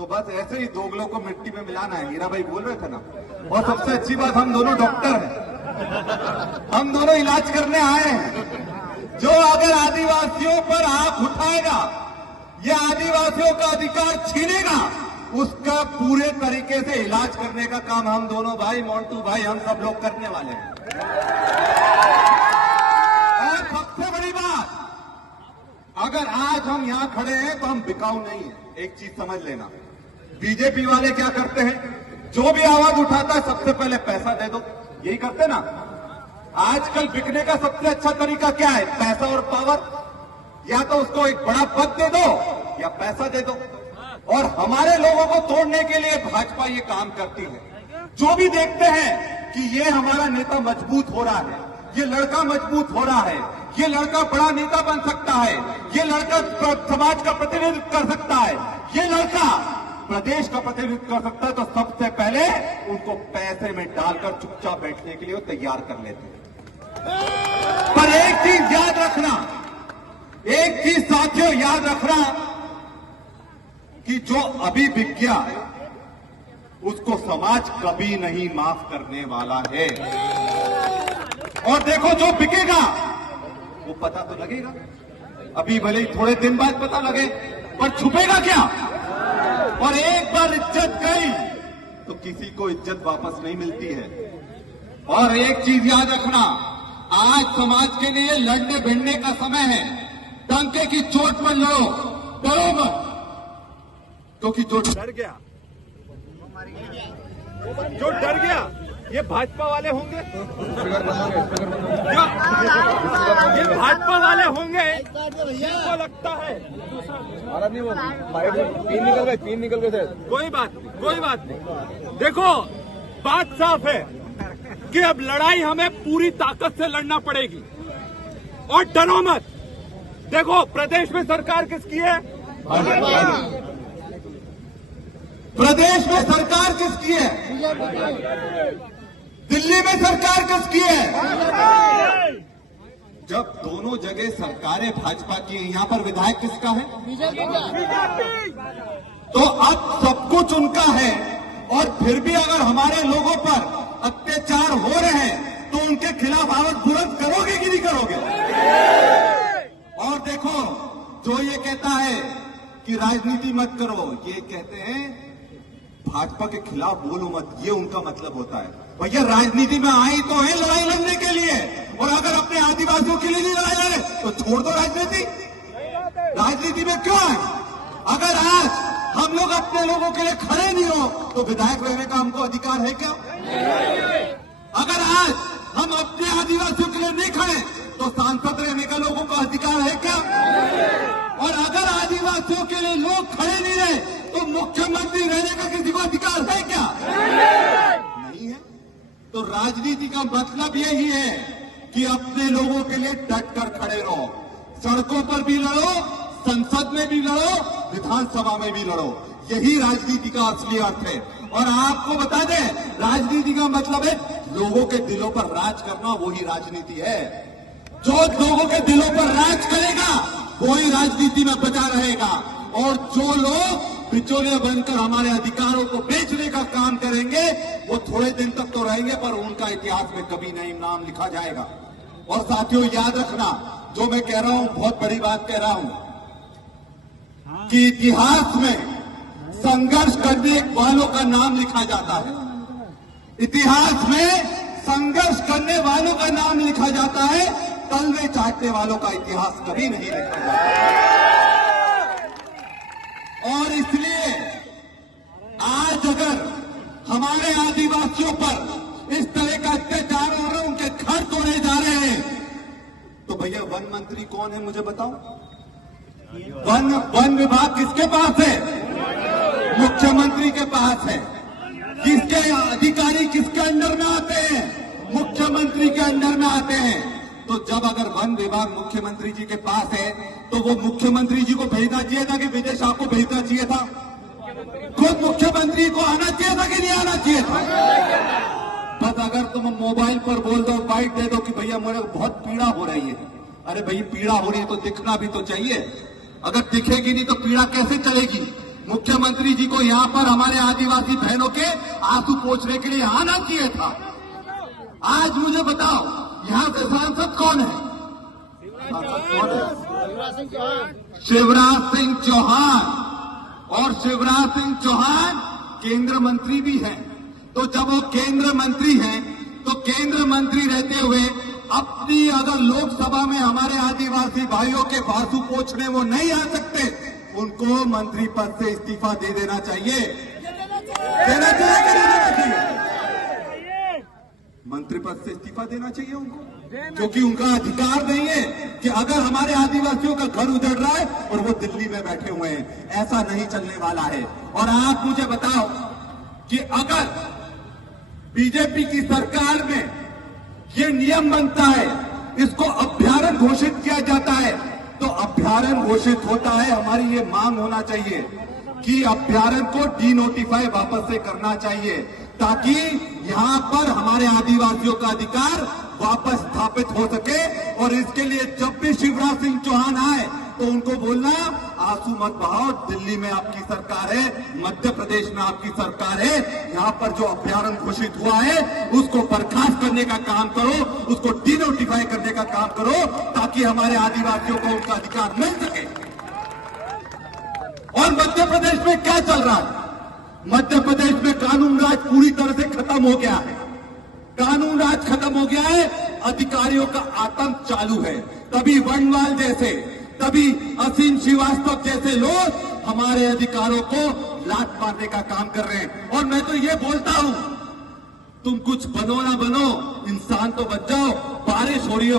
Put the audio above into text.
तो बस ऐसे ही दोगलों को मिट्टी में मिलाना है, हीरा भाई बोल रहे थे ना। और सबसे अच्छी बात, हम दोनों डॉक्टर हैं, हम दोनों इलाज करने आए हैं। जो अगर आदिवासियों पर आंख उठाएगा या आदिवासियों का अधिकार छीनेगा, उसका पूरे तरीके से इलाज करने का काम हम दोनों भाई, मोंटू भाई, हम सब लोग करने वाले हैं। और सबसे बड़ी बात, अगर आज हम यहां खड़े हैं तो हम बिकाऊ नहीं है। एक चीज समझ लेना, बीजेपी वाले क्या करते हैं, जो भी आवाज उठाता है सबसे पहले पैसा दे दो, यही करते ना। आजकल बिकने का सबसे अच्छा तरीका क्या है, पैसा और पावर। या तो उसको एक बड़ा पद दे दो या पैसा दे दो। और हमारे लोगों को तोड़ने के लिए भाजपा ये काम करती है। जो भी देखते हैं कि ये हमारा नेता मजबूत हो रहा है, ये लड़का मजबूत हो रहा है, ये लड़का बड़ा नेता बन सकता है, ये लड़का समाज का प्रतिनिधित्व कर सकता है, ये लड़का प्रदेश का प्रतिनिधित्व कर सकता है, तो सबसे पहले उनको पैसे में डालकर चुपचाप बैठने के लिए वो तैयार कर लेते हैं। पर एक चीज याद रखना, एक चीज साथियों याद रखना, कि जो अभी बिक गया उसको समाज कभी नहीं माफ करने वाला है। और देखो, जो बिकेगा वो पता तो लगेगा, अभी भले ही थोड़े दिन बाद पता लगे, पर छुपेगा क्या। और एक बार इज्जत गई तो किसी को इज्जत वापस नहीं मिलती है। और एक चीज याद रखना, आज समाज के लिए लड़ने भिड़ने का समय है। डंके की चोट पर लड़ो, डरो मत, क्योंकि जो डर गया, ये भाजपा वाले होंगे, ये भाजपा वाले होंगे, इनको लगता है। नहीं, वो पीन निकल गए थे। कोई बात नहीं। देखो, बात साफ है कि अब लड़ाई हमें पूरी ताकत से लड़ना पड़ेगी। और डरो मत। देखो, प्रदेश में सरकार किसकी है? प्रदेश में सरकार किसकी है? दिल्ली में सरकार किसकी है? जब दोनों जगह सरकारें भाजपा की है, यहां पर विधायक किसका है? तो अब सब कुछ उनका है। और फिर भी अगर हमारे लोगों पर अत्याचार हो रहे हैं तो उनके खिलाफ आवाज बुलंद करोगे कि नहीं करोगे? और देखो, जो ये कहता है कि राजनीति मत करो, ये कहते हैं भाजपा के खिलाफ बोलो मत, ये उनका मतलब होता है। भैया, राजनीति में आई तो है लड़ाई लड़ने के लिए, और अगर अपने आदिवासियों के लिए नहीं लड़ाई लड़े तो छोड़ दो राजनीति। राजनीति में क्यों है? अगर आज हम लोग अपने लोगों के लिए खड़े नहीं हो तो विधायक रहने का हमको अधिकार है क्या? अगर आज हम अपने आदिवासियों के लिए नहीं खड़े तो सांसद रहने का लोगों का अधिकार है क्या? और अगर आदिवासियों के लिए लोग खड़े नहीं रहे तो मुख्यमंत्री रहने का किसी को अधिकार है क्या? नहीं है। तो राजनीति का मतलब यही है कि अपने लोगों के लिए डट कर खड़े रहो, सड़कों पर भी लड़ो, संसद में भी लड़ो, विधानसभा में भी लड़ो। यही राजनीति का असली अर्थ है। और आपको बता दें, राजनीति का मतलब है लोगों के दिलों पर राज करना, वही राजनीति है। जो लोगों के दिलों पर राज करेगा वही राजनीति में बचा रहेगा। और जो लोग बिचौलिया बनकर हमारे अधिकारों को बेचने का काम करेंगे वो थोड़े दिन तक तो रहेंगे, पर उनका इतिहास में कभी नहीं नाम लिखा जाएगा। और साथियों, याद रखना, जो मैं कह रहा हूं बहुत बड़ी बात कह रहा हूं कि इतिहास में संघर्ष करने वालों का नाम लिखा जाता है। इतिहास में संघर्ष करने वालों का नाम लिखा जाता है, तलवे चाटने वालों का इतिहास कभी नहीं लिखा जाता। और इसलिए आज अगर हमारे आदिवासियों पर इस तरह का अत्याचार हो रहा है, उनके घर तोड़े जा रहे हैं, तो भैया वन मंत्री कौन है मुझे बताओ? वन विभाग किसके पास है? मुख्यमंत्री के पास है। किसके अधिकारी किसके अंडर में आते हैं? मुख्यमंत्री के अंडर में आते हैं। तो जब अगर वन विभाग मुख्यमंत्री जी के पास है तो वो मुख्यमंत्री जी को भेजना चाहिए था कि विजय शाह को भेजना चाहिए था? खुद मुख्यमंत्री को आना चाहिए था कि नहीं आना चाहिए था? बस अगर तुम मोबाइल पर बोल दो, बाइट दे दो कि भैया मुझे बहुत पीड़ा हो रही है, अरे भाई पीड़ा हो रही है तो दिखना भी तो चाहिए। अगर दिखेगी नहीं तो पीड़ा कैसे चलेगी? मुख्यमंत्री जी को यहां पर हमारे आदिवासी बहनों के आंसू पोंछने के लिए आना चाहिए था। आज मुझे बताओ, यहां से सांसद कौन है? शिवराज सिंह चौहान। और शिवराज सिंह चौहान केंद्र मंत्री भी हैं। तो जब वो केंद्र मंत्री हैं, तो केंद्र मंत्री रहते हुए अपनी अगर लोकसभा में हमारे आदिवासी भाइयों के आंसू पोंछने वो नहीं आ सकते, उनको मंत्री पद से इस्तीफा दे देना चाहिए। देना चाहिए कि नहीं देना चाहिए? मंत्री पद से इस्तीफा देना चाहिए उनको, क्योंकि उनका अधिकार नहीं है कि अगर हमारे आदिवासियों का घर उजड़ रहा है और वो दिल्ली में बैठे हुए हैं। ऐसा नहीं चलने वाला है। और आप मुझे बताओ कि अगर बीजेपी की सरकार में ये नियम बनता है, इसको अभ्यारण्य घोषित किया जाता है, तो अभ्यारण्य घोषित होता है, हमारी ये मांग होना चाहिए कि अभ्यारण्य को डीनोटिफाई वापस से करना चाहिए, ताकि यहां पर हमारे आदिवासियों का अधिकार वापस स्थापित हो सके। और इसके लिए जब भी शिवराज सिंह चौहान आए तो उनको बोलना, आंसू मत बहाओ, दिल्ली में आपकी सरकार है, मध्य प्रदेश में आपकी सरकार है, यहां पर जो अभ्यारण्य घोषित हुआ है उसको बर्खास्त करने का काम करो, उसको डीनोटिफाई करने का काम करो, ताकि हमारे आदिवासियों को उनका अधिकार मिल सके। और मध्य प्रदेश में क्या चल रहा है? मध्य प्रदेश में कानून राज पूरी तरह से खत्म हो गया है। कानून राज खत्म हो गया है, अधिकारियों का आतंक चालू है। तभी वनवाल जैसे, तभी असीम श्रीवास्तव जैसे लोग हमारे अधिकारों को लात मारने का काम कर रहे हैं। और मैं तो ये बोलता हूं, तुम कुछ बनो ना बनो, इंसान तो बच जाओ। बारिश हो रही है